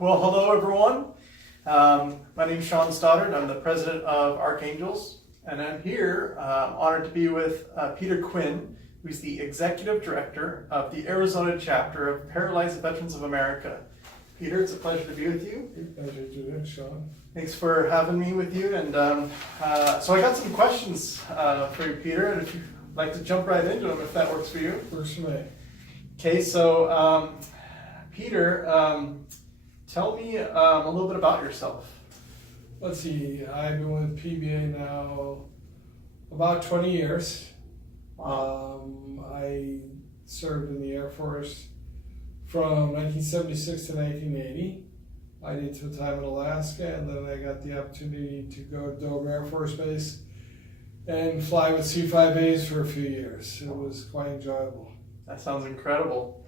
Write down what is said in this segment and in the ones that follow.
Well, hello everyone. My name is Stoddard. I'm the president of Archangels, and I'm here honored to be with Peter Quinn, who's the executive director of the Arizona chapter of Paralyzed Veterans of America. Peter, it's a pleasure to be with you. Pleasure to do that, Sean. Thanks for having me with you. And so I got some questions for you, Peter, and if you'd like to jump right into them, if that works for you. Works for me. Okay, so Peter, tell me a little bit about yourself. Let's see, I've been with PVA now about 20 years. I served in the Air Force from 1976 to 1980. I did some time in Alaska, and then I got the opportunity to go to Dover Air Force Base and fly with C-5As for a few years. It was quite enjoyable. That sounds incredible.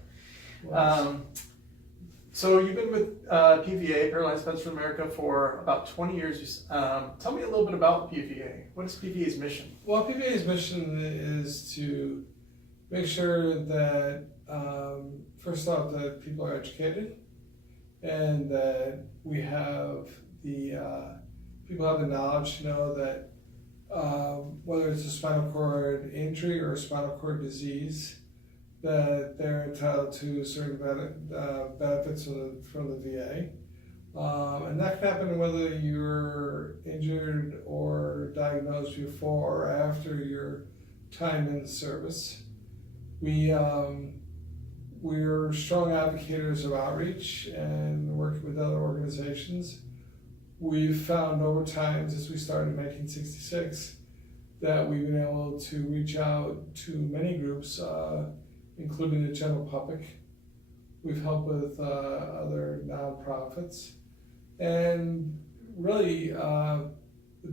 So you've been with PVA, Paralyzed Veterans of America, for about 20 years. Tell me a little bit about PVA. What is PVA's mission? Well, PVA's mission is to make sure that, first off, that people are educated, and that we have people have the knowledge to know that whether it's a spinal cord injury or a spinal cord disease, that they're entitled to certain benefits from the VA. And that can happen whether you're injured or diagnosed before or after your time in the service. We're strong advocates of outreach and working with other organizations. We've found over time, since we started in 1966, that we've been able to reach out to many groups, including the general public. We've helped with other nonprofits. And really, the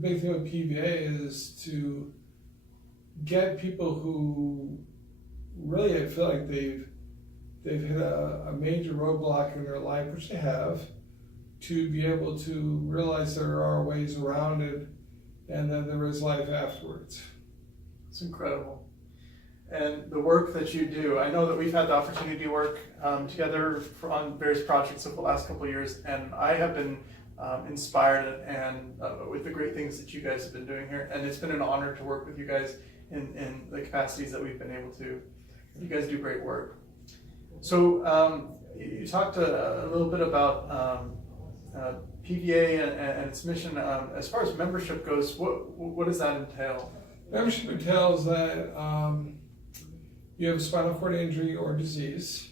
big thing with PVA is to get people who really I feel like they've hit a major roadblock in their life, which they have, to be able to realize there are ways around it and that there is life afterwards. It's incredible. And the work that you do, I know that we've had the opportunity to work together on various projects over the last couple of years, and I have been inspired and with the great things that you guys have been doing here, and it's been an honor to work with you guys in the capacities that we've been able to. You guys do great work. So you talked a little bit about PVA and its mission. As far as membership goes, what does that entail? Membership entails that you have a spinal cord injury or disease.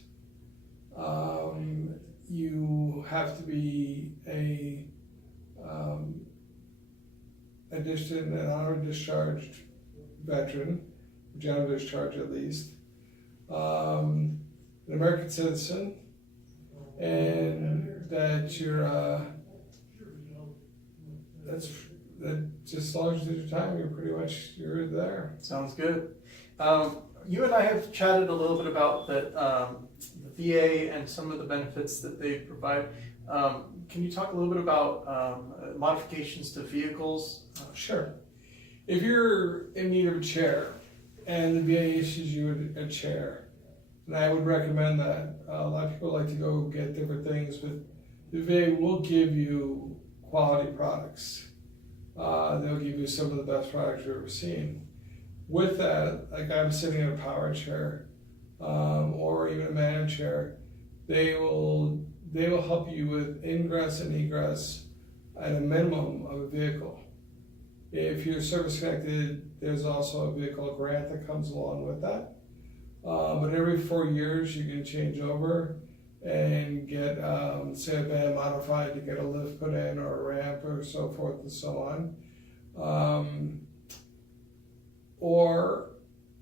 You have to be an honorary discharged veteran, general discharge at least, an American citizen, and that you're that just as long as you did your time, you're there. Sounds good. You and I have chatted a little bit about that the VA and some of the benefits that they provide. Can you talk a little bit about modifications to vehicles? Sure. If you're in need of a chair and the VA issues you a chair, and I would recommend that. A lot of people like to go get different things, but the VA will give you quality products. They'll give you some of the best products you've ever seen. With that, like I'm sitting in a power chair or even a man chair, they will help you with ingress and egress at a minimum of a vehicle. If you're service connected, there's also a vehicle grant that comes along with that. But every 4 years you can change over and get, say, a van modified to get a lift put in or a ramp or so forth and so on. Or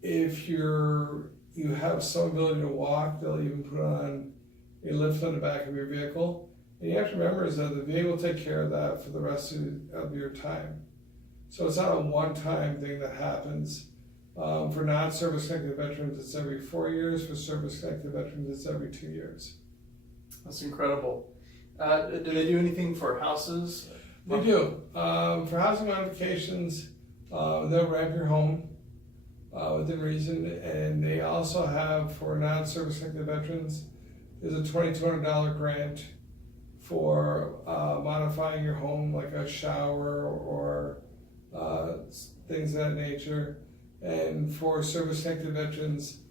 if you have some ability to walk, they'll even put on a lift on the back of your vehicle. And you have to remember is that the VA will take care of that for the rest of your time. So it's not a one-time thing that happens. For non-service connected veterans, it's every 4 years. For service connected veterans, it's every 2 years. That's incredible. Do they do anything for houses? They do. For housing modifications, they'll ramp your home within reason, and they also have, for non-service connected veterans, there's a $2,200 grant for modifying your home, like a shower or things of that nature. And for service-connected veterans,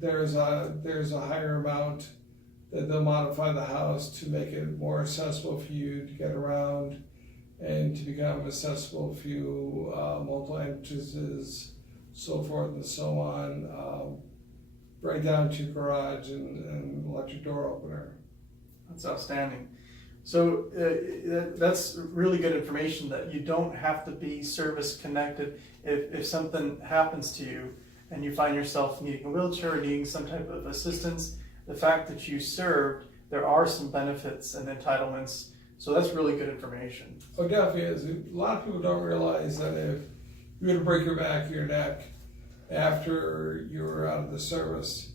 there's a higher amount that they'll modify the house to make it more accessible for you to get around and to become accessible for you, multiple entrances, so forth and so on, right down to your garage and electric door opener. That's outstanding. So that's really good information that you don't have to be service connected. If something happens to you and you find yourself needing a wheelchair or needing some type of assistance, the fact that you served, there are some benefits and entitlements. So that's really good information. Oh, definitely is. A lot of people don't realize that if you were to break your back or your neck after you were out of the service,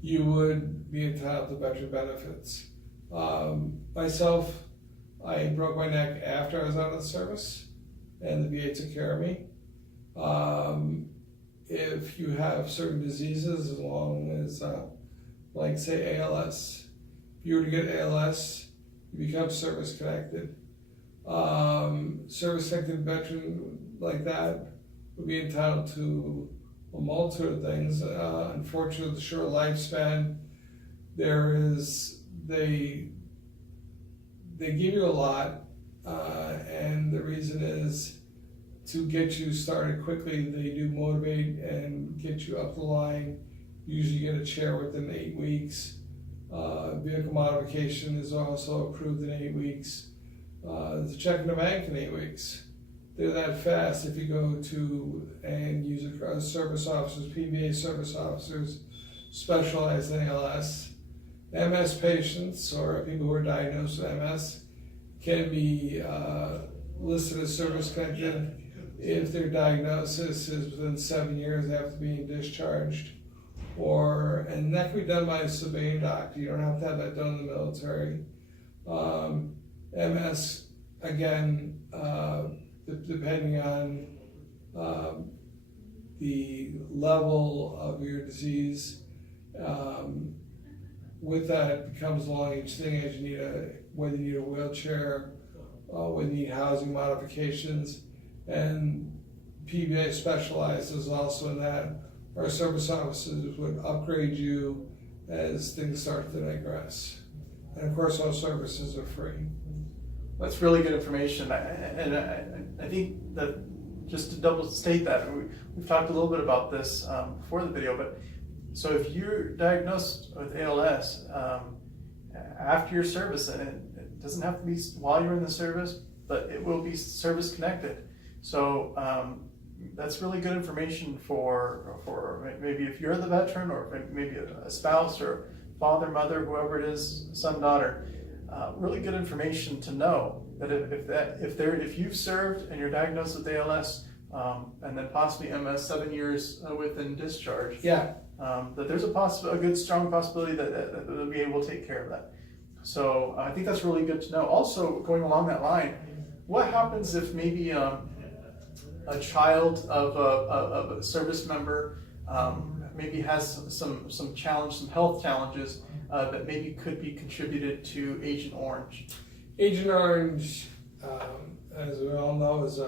you would be entitled to veteran benefits. Myself, I broke my neck after I was out of the service, and the VA took care of me. If you have certain diseases, as long as, like say ALS, if you were to get ALS, you become service-connected. Service-connected veteran like that would be entitled to a multitude of things. Unfortunately, the short lifespan, they give you a lot, and the reason is to get you started quickly. They do motivate and get you up the line. Usually you get a chair within 8 weeks. Vehicle modification is also approved in 8 weeks. There's a check in the bank in 8 weeks. They're that fast. If you go to and use service officers, PVA service officers specialize in ALS. MS patients or people who are diagnosed with MS can be listed as service connected if their diagnosis is within 7 years after being discharged. And that can be done by a civilian doctor. You don't have to have that done in the military. MS, again, depending on the level of your disease, with that, it becomes a long-age thing as you need whether you need a wheelchair, whether you need housing modifications, and PVA specializes also in that. Our service officers would upgrade you as things start to digress. And of course, all services are free. That's really good information. And I think that just to double state that, we've talked a little bit about this before the video, but so if you're diagnosed with ALS after your service, and it doesn't have to be while you're in the service, but it will be service connected. So that's really good information for maybe if you're the veteran, or maybe a spouse or father, mother, whoever it is, son, daughter. Really good information to know that if you've served and you're diagnosed with ALS, and then possibly MS 7 years within discharge, Yeah. that there's a good strong possibility that they'll be able to take care of that. So I think that's really good to know. Also, going along that line, what happens if maybe a child of a service member maybe has some challenge, some health challenges that maybe could be contributed to Agent Orange? Agent Orange, as we all know, has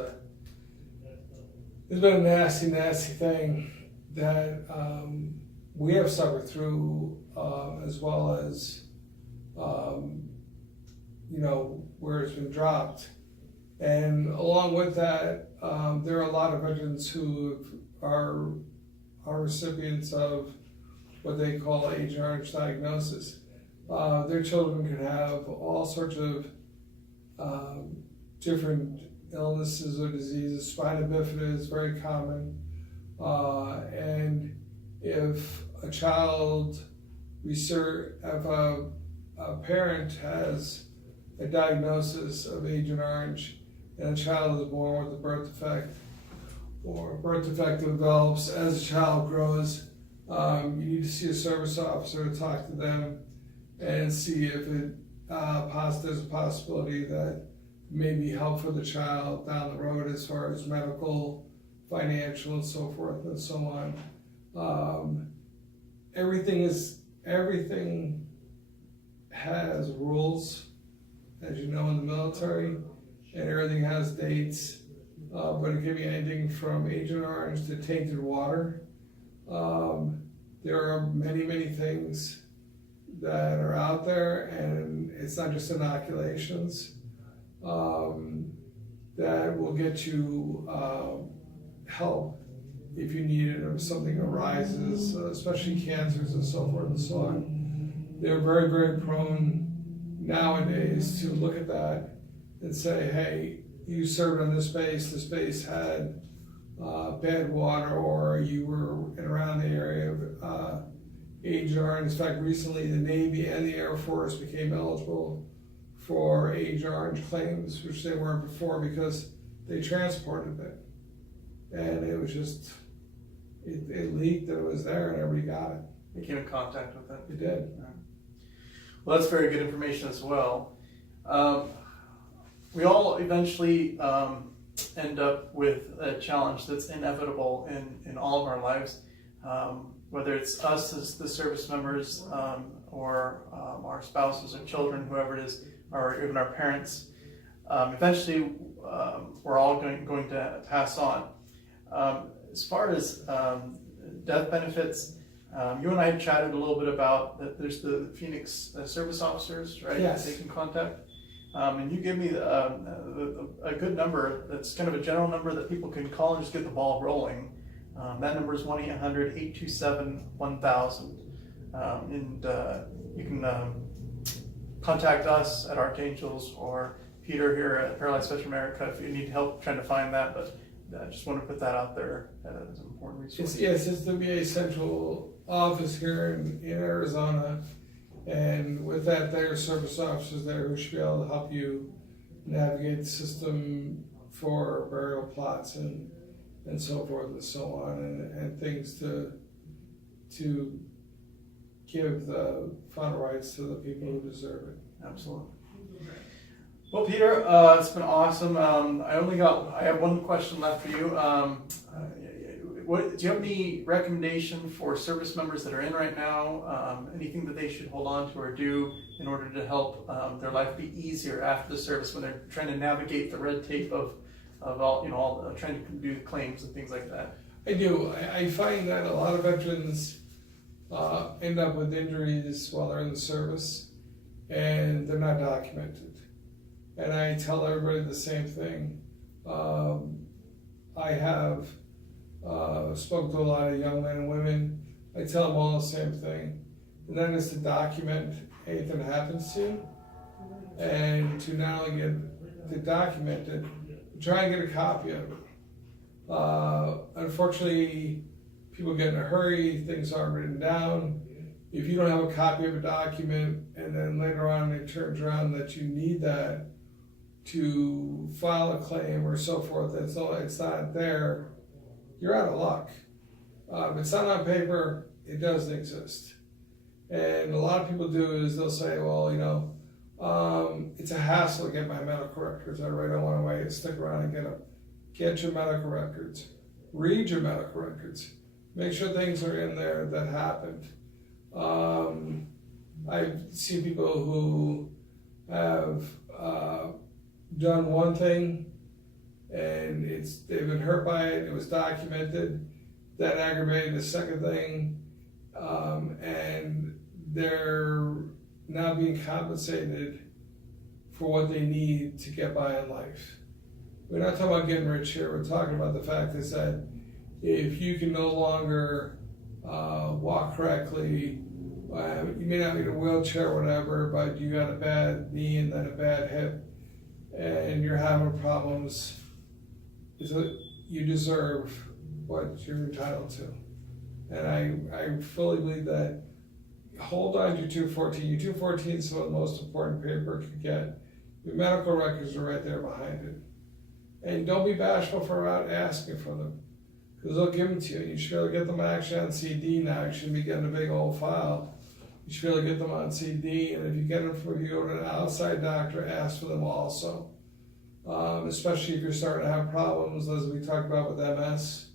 been a nasty, nasty thing that we have suffered through, as well as where it's been dropped. And along with that, there are a lot of veterans who are recipients of what they call Agent Orange diagnosis. Their children can have all sorts of different illnesses or diseases. Spina bifida is very common. And if a child, if a parent has a diagnosis of Agent Orange and a child is born with a birth defect, or a birth defect develops as a child grows, you need to see a service officer to talk to them and see if there's a possibility that may be help for the child down the road as far as medical, financial, and so forth and so on. Everything has rules as you know, in the military, and everything has dates, but it could be anything from Agent Orange to tainted water. There are many, many things that are out there, and it's not just inoculations, that will get you help if you need it or something arises, especially cancers and so forth and so on. They're very, very prone nowadays to look at that and say, hey, you served on this base had bad water, or you were around the area of Agent Orange. In fact, recently the Navy and the Air Force became eligible for Agent Orange claims, which they weren't before because they transported it. And it was just, it leaked and it was there and everybody got it. You came in contact with it. It did. Well, that's very good information as well. We all eventually end up with a challenge that's inevitable in all of our lives, whether it's us as the service members or our spouses or children, whoever it is, or even our parents. Eventually, we're all going to pass on. As far as death benefits, you and I had chatted a little bit about that. There's the Phoenix service officers, right? Yes. That they can contact. And you give me a good number that's kind of a general number that people can call and just get the ball rolling. That number is 1-800-827-1000. And you can contact us at Archangels or Peter here at Paralyzed Veteran America if you need help trying to find that. But I just want to put that out there as an important resource. It's the VA central office here in Arizona. And with that, there are service officers there who should be able to help you navigate the system for burial plots and so forth and so on, and things to give the final rights to the people who deserve it. Absolutely. Well, Peter, it's been awesome. I have one question left for you. Do you have any recommendation for service members that are in right now? Anything that they should hold on to or do in order to help their life be easier after the service when they're trying to navigate the red tape of all trying to do claims and things like that? I do. I find that a lot of veterans end up with injuries while they're in the service, and they're not documented. And I tell everybody the same thing. I have spoken to a lot of young men and women. I tell them all the same thing, and that is to document anything that happens to you, and to not only get to document it, try and get a copy of it. Unfortunately, people get in a hurry, things aren't written down. If you don't have a copy of a document, and then later on it turns around that you need that to file a claim or so forth, it's not there, you're out of luck. If it's not on paper, it doesn't exist. And a lot of people do is they'll say, well, it's a hassle to get my medical records. I really don't want to wait, stick around and get them. Get your medical records. Read your medical records. Make sure things are in there that happened. I've seen people who have done one thing and they've been hurt by it, it was documented, that aggravated the second thing, and they're now being compensated for what they need to get by in life. We're not talking about getting rich here, we're talking about the fact is that if you can no longer walk correctly, you may not need a wheelchair or whatever, but you got a bad knee and then a bad hip, and you're having problems, you deserve what you're entitled to. And I fully believe that. Hold on to your 214. Your 214 is one of the most important paper you could get. Your medical records are right there behind it. And don't be bashful for out asking for them, because they'll give them to you. You should be able to get them actually on CD now. You shouldn't be getting a big old file. You should be able to get them on CD, and if you get them from you to an outside doctor, ask for them also. Especially if you're starting to have problems, as we talked about with MS.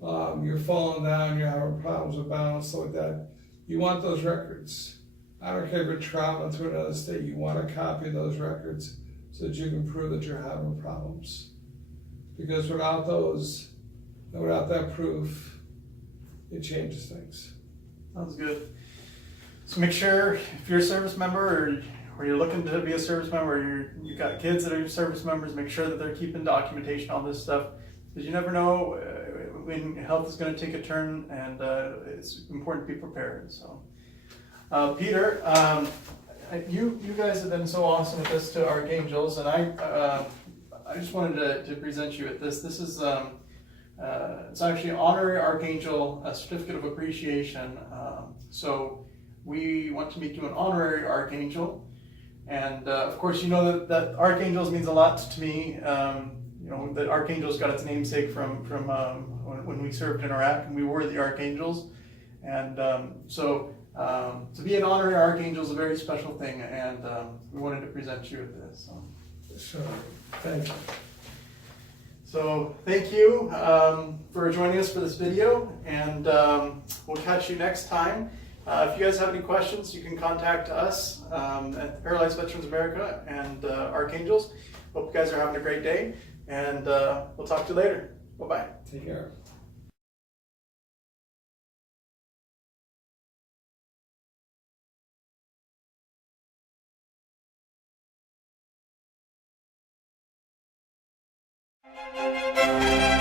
You're falling down, you're having problems with balance, stuff like that. You want those records. I don't care if you're traveling to another state, you want a copy of those records so that you can prove that you're having problems. Because without those, and without that proof, it changes things. Sounds good. So make sure if you're a service member or you're looking to be a service member, or you've got kids that are service members, make sure that they're keeping documentation on this stuff, because you never know when health is going to take a turn, and it's important to be prepared. So, Peter, you guys have been so awesome with this to Archangels, and I just wanted to present you with this. This is it's actually an honorary Archangel, a certificate of appreciation. So we want to make you an honorary Archangel. And of course, you know that Archangels means a lot to me. You know, that Archangels got its namesake from when we served in Iraq, and we were the Archangels. And so to be an honorary Archangel is a very special thing, and we wanted to present you with this. So. Sure, thank you. So thank you for joining us for this video, and we'll catch you next time. If you guys have any questions, you can contact us at the Paralyzed Veterans America and Archangels. Hope you guys are having a great day, and we'll talk to you later. Bye-bye. Take care. Thank you.